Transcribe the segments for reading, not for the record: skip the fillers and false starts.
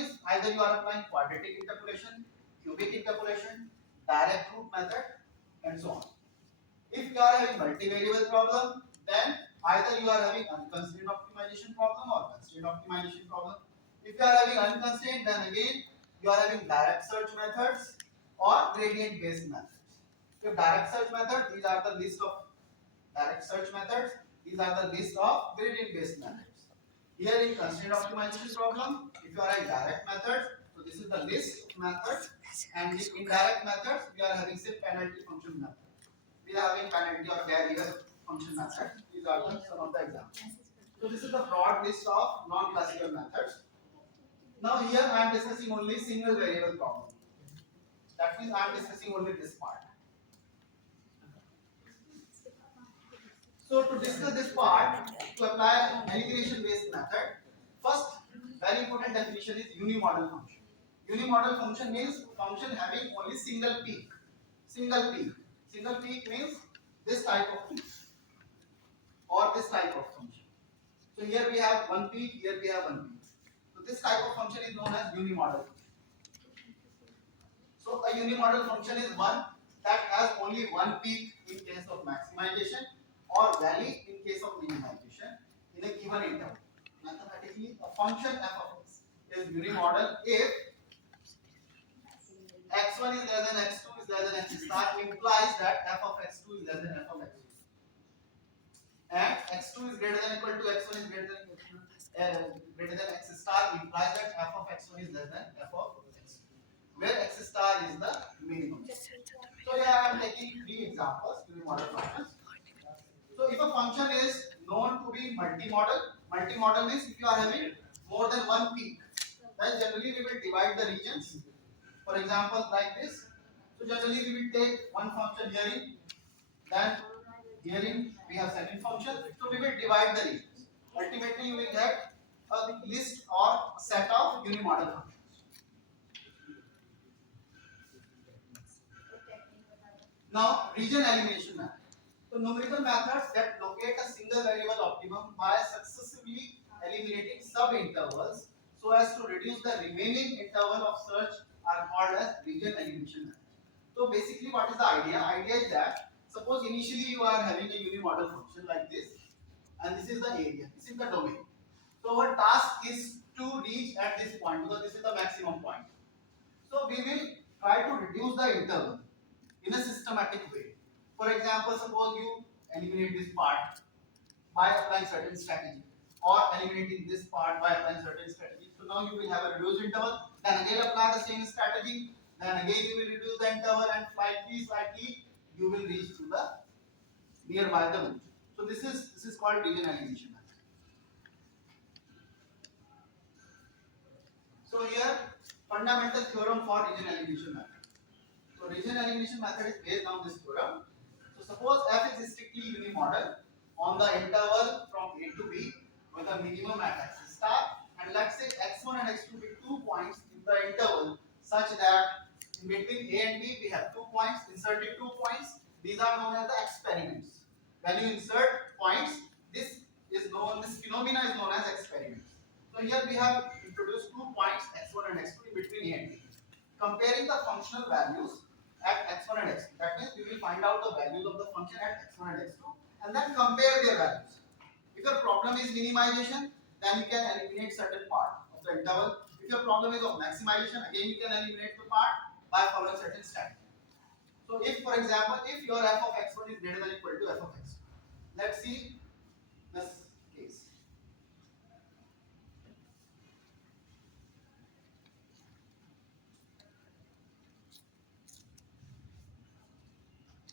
is either you are applying quadratic interpolation, cubic interpolation, direct root method, and so on. If you are having multivariable problem, then either you are having unconstrained optimization problem or constrained optimization problem. If you are having unconstrained, then again you are having direct search methods or gradient based methods. If direct search method, these are the list of direct search methods. These are the list of gradient based methods. Here in constraint optimization problem, if you are having direct methods, so this is the list of methods, and in indirect methods we are having say penalty function method. We are having penalty or barrier function method. These are some of the examples. So this is the broad list of non-classical methods. Now here I am discussing only single variable problem. That means I am discussing only this part. So to discuss this part, to apply elimination based method, first very important definition is unimodal function. Unimodal function means function having only single peak. Single peak. Single peak means this type of peak or this type of function. So here we have one peak, here we have one peak. So this type of function is known as unimodal. So a unimodal function is one that has only one peak in case of maximization or valley in case of minimization in a given interval. Mathematically, a function f of x is unimodal if x1 is less than x2 is less than x star implies that f of x2 is less than f of x2. And x2 is greater than equal to x1 is greater than x star implies that f of x1 is less than f of x2, where x star is the minimum. So here I am taking three examples unimodal functions. So if a function is known to be multimodal means if you are having more than one peak, then generally we will divide the regions. For example, like this. So generally we will take one function herein, then herein we have second function. So we will divide the regions. Ultimately you will get a list or set of unimodal functions. Now region elimination method. So numerical methods that locate a single variable optimum by successively eliminating sub-intervals so as to reduce the remaining interval of search are called as region elimination methods. So basically what is the idea? Idea is that suppose initially you are having a unimodal function like this, and this is the area, this is the domain. So our task is to reach at this point because this is the maximum point. So we will try to reduce the interval in a systematic way. For example, suppose you eliminate this part by applying certain strategy, or eliminating this part by applying certain strategy. So now you will have a reduced interval, then again apply the same strategy, then again you will reduce the interval, and slightly you will reach to the nearby the root. So this is called region elimination method. So here fundamental theorem for region elimination method. So region elimination method is based on this theorem. So suppose f is strictly unimodal on the interval from a to b with a minimum at x star, and let's say x1 and x2 be 2 points in the interval such that in between a and b we have 2 points, inserted 2 points. These are known as the experiments. When you insert points, this phenomena is known as experiments. So here we have introduced 2 points x1 and x2 in between a and b. Comparing the functional values at x1 and x2. That means we will find out the values of the function at x1 and x2 and then compare their values. If your problem is minimization, then you can eliminate certain part of the interval. If your problem is of maximization, again you can eliminate the part by following certain strategy. So if for example, if your f of x1 is greater than or equal to f of x2, let's see this case.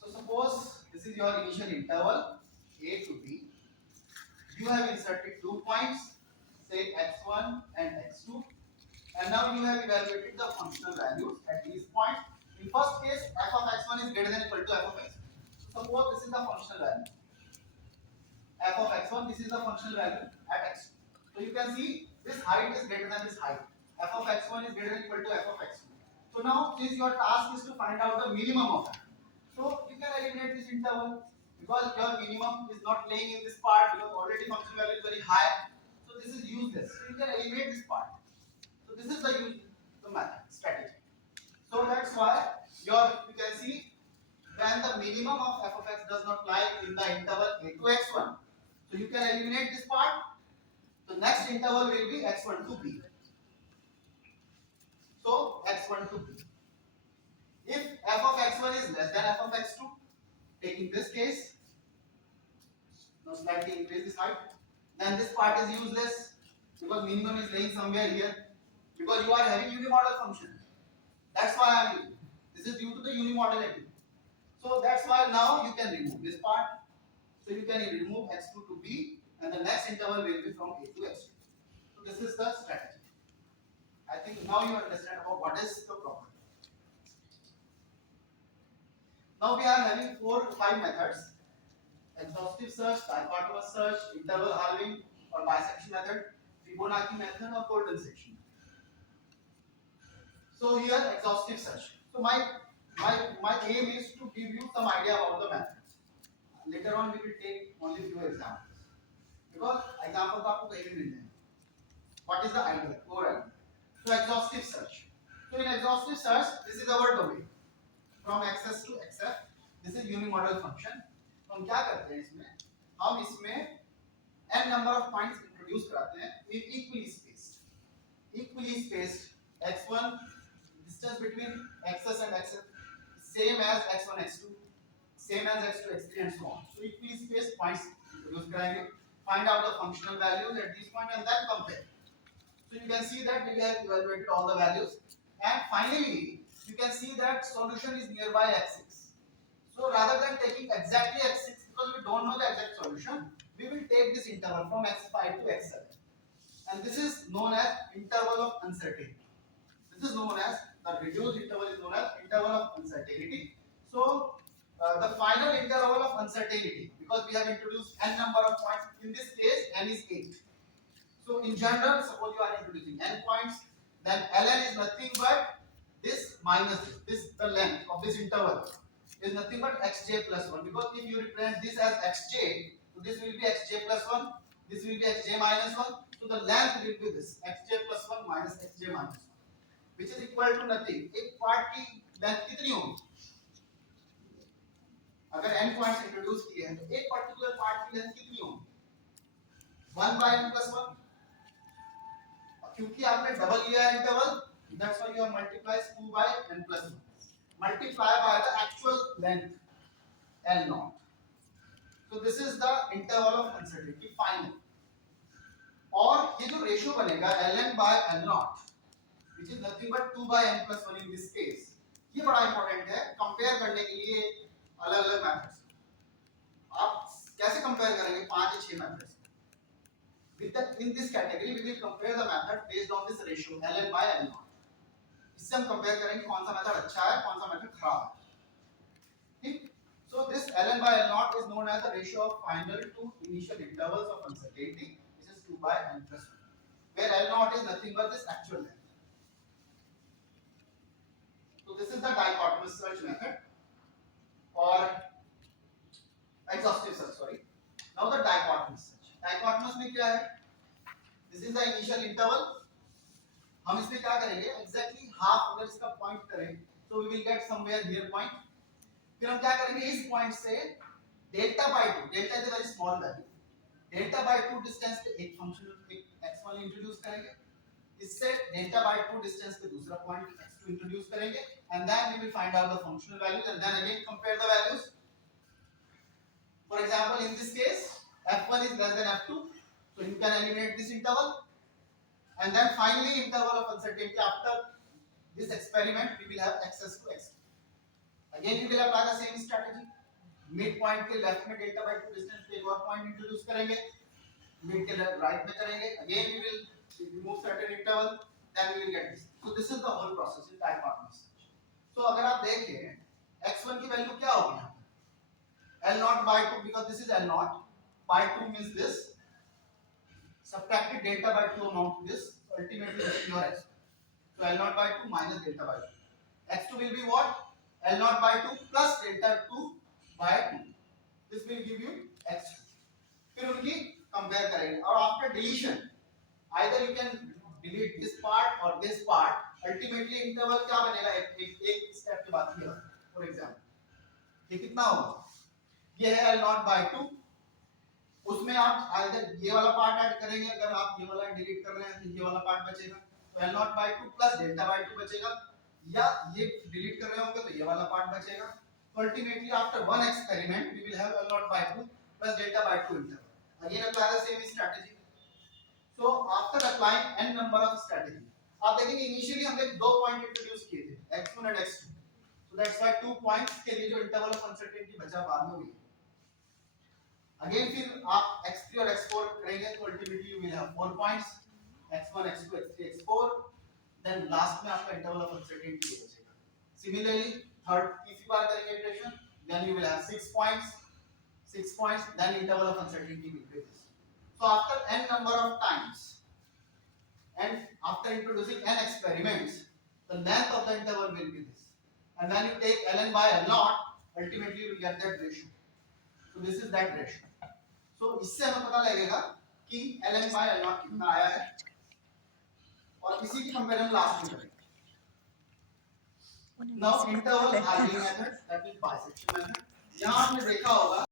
So suppose this is your initial interval a to b. You have inserted 2 points, say x1 and x2, and now you have evaluated the functional values at these points. In first case, f of x1 is greater than or equal to f of x2. So suppose this is the functional value. F of x1, this is the functional value at x2. So you can see this height is greater than this height. F of x1 is greater than or equal to f of x2. So now since your task is to find out the minimum of f, so you can eliminate this interval because your minimum is not laying in this part because already function value is very high. So this is useless. So you can eliminate this part. So this This is the method strategy. So that's why you can see when the minimum of f of x does not lie in the interval a to x1. So you can eliminate this part. The next interval will be x1 to b. So x1 to b. If f of x1 is less than f of x2, taking this case, now slightly increase this height, then this part is useless because minimum is laying somewhere here because you are having unimodal function. That's why I am using. This is due to the unimodality. So that's why now you can remove this part. So you can remove x2 to b, and the next interval will be from a to x2. So this is the strategy. I think now you understand about what is the problem. Now we are having 4 to 5 methods: exhaustive search, dichotomous search, interval halving or bisection method, Fibonacci method or Golden section. So here exhaustive search. So my aim is to give you some idea about the methods. Later on we will take only few examples because examples आपको कहीं भी मिल जाएंगे. What is the idea? Core idea. So exhaustive search. So in exhaustive search, this is our domain from xs to xf. This is unimodal function. तो हम क्या करते हैं इसमें? हम इसमें n number of points introduce कराते हैं equally spaced x1 distance between xs and xf same as x1 x2 same as x2 x3 and so on. So equally spaced points introduce कराएंगे. Find out the functional values at this point and then compare. So you can see that we have evaluated all the values, and finally you can see that solution is nearby x6. So rather than taking exactly x6 because we don't know the exact solution, we will take this interval from x5 to x7, and this is known as interval of uncertainty. This is known as the reduced interval is known as interval of uncertainty. So the final interval of uncertainty, because we have introduced n number of points, in this case n is 8. So in general, suppose you are introducing n points, then ln is nothing but this minus this, the length of this interval is nothing but xj plus 1, because if you represent this as xj, so this will be xj plus 1, this will be xj minus 1, so the length will be this xj plus 1 minus xj minus 1, which is equal to nothing. एक part की length कितनी होगी? अगर n points introduce किए हैं तो एक particular part की लेंथ कितनी होगी? 1 by n plus 1. क्योंकि आपने डबल लिया है interval, that's why you have multiplied 2 by n plus 1. Multiply by the actual length L naught. So this is the interval of uncertainty final. और ये जो रेशियो बनेगा ln by L naught, which is nothing but 2 by n plus 1 in this case, ये बड़ा important है compare करने के लिए अलग अलग मेथड्स. आप कैसे कंपेयर करेंगे 5 या 6 methods? With that, in this category, we will compare the method based on this ratio ln by L naught. इससे हम कंपेयर करेंगे कौन सा मेथड अच्छा है, कौन सा मेथड खराब है. ठीक? So this ln by L naught is known as the ratio of final to initial intervals of uncertainty. This is 2 by n plus 1, where L naught is nothing but this actual length. So this is the dichotomous search method or exhaustive search. Sorry. Now the dichotomous search. Dichotomous में क्या है? This is the initial interval. हम इसमें क्या करेंगे? Exactly half अगर इसका point करें, so we will get somewhere here point. फिर हम क्या करेंगे? इस point से delta by 2. Delta is a very small value. Delta by 2 distance पे एक function x1 introduce करेंगे. इससे delta by 2 distance पे दूसरा point x2 introduce करेंगे, and then we will find out the functional values and then again compare the values. For example, in this case, f1 is less than f2, so you can eliminate this interval, and then finally interval of uncertainty after this experiment we will have xs to x. Again we will apply the same strategy. Midpoint के left में delta by 2 distance पे एक और point introduce करेंगे, mid के right में करेंगे, again we will remove certain interval, then we will get this. So this is the whole process in dichotomous. So अगर आप देखें x1 की वैल्यू क्या होगी यहाँ पर? L naught by 2, because this is L naught by 2 means this, subtracted delta by 2 amount to this, so ultimately this is your x. So L naught by 2 minus delta by 2. x2 will be what? L naught by 2 plus delta 2 by 2. This will give you x2. फिर उनकी compare करेंगे, और after deletion either you can delete this part or this part, ultimately interval क्या बनेगा? एक step के बाद ये फॉर एग्जांपल ये कितना होगा? ये है L0/2, उसमें आप आइदर ये वाला पार्ट ऐड करेंगे, अगर आप ये वाला डिलीट कर रहे हैं तो ये वाला पार्ट बचेगा, तो L0/2 प्लस डेल्टा/2 बचेगा, या ये डिलीट कर रहे होंगे तो ये वाला पार्ट बचेगा। तो ultimately after one experiment we will have L0/2 plus डेल्टा/2 interval. Again apply the same strategy. So after applying n number of strategy, आप देखेंगे इनिशियली हमने दो पॉइंट इंट्रोड्यूस किए थे, x1 and x2, so that's why 2 points के लिए जो इंटरवल ऑफ अनसर्टेनिटी बचा बाद में हुई। अगेन फिर आप x3 और x4 करेंगे तो ultimately you will have 4 points, x1 x2 x3 x4, then last में आपका इंटरवल ऑफ अनसर्टेनिटी बचेगा। सिमिलरली थर्ड तीसरी बार करेंगे iteration, then you will have 6 points, then interval of uncertainty will be this. So after n number of times and after introducing n experiments, the length of the interval will be this, and when you take ln by l naught, ultimately you will get that ratio. So this is that ratio. So इससे हमें पता लगेगा कि ln by l naught कितना आया है, और इसी की कंपैरिजन लास्ट में करेंगे। Now interval halving method, that is bisection method. यहाँ आपने देखा होगा